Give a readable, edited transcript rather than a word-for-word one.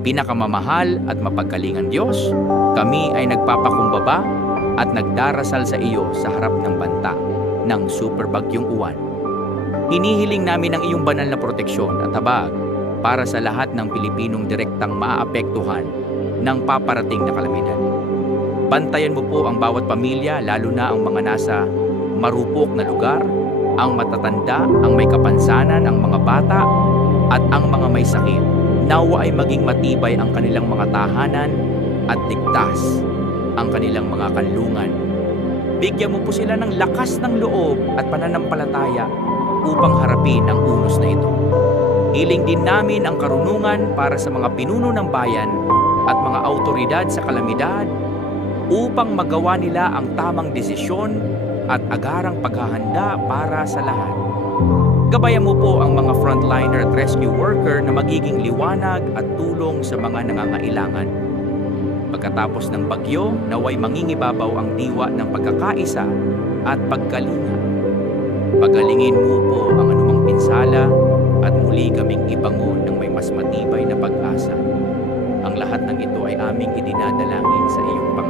Pinakamamahal at mapagkalingang Diyos, kami ay nagpapakumbaba at nagdarasal sa iyo sa harap ng banta ng superbagyong uwan. Hinihiling namin ang iyong banal na proteksyon at habag para sa lahat ng Pilipinong direktang maaapektuhan ng paparating na kalamidad. Bantayan mo po ang bawat pamilya, lalo na ang mga nasa marupok na lugar, ang matatanda, ang may kapansanan, ang mga bata, at ang mga may sakit. Nawa ay maging matibay ang kanilang mga tahanan at ligtas ang kanilang mga kanlungan. Bigyan mo po sila ng lakas ng loob at pananampalataya upang harapin ang unos na ito. Hiling din namin ang karunungan para sa mga pinuno ng bayan at mga autoridad sa kalamidad upang magawa nila ang tamang desisyon at agarang paghahanda para sa lahat. Gabayan mo po ang mga frontliner at rescue worker na magiging liwanag at tulong sa mga nangangailangan. Pagkatapos ng bagyo, naway mangingibabaw ang diwa ng pagkakaisa at pagkalinga. Pagalingin mo po ang anumang pinsala at muli kaming ibangon ng may mas matibay na pag-asa. Ang lahat ng ito ay aming idinadalangin sa iyong Panginoon.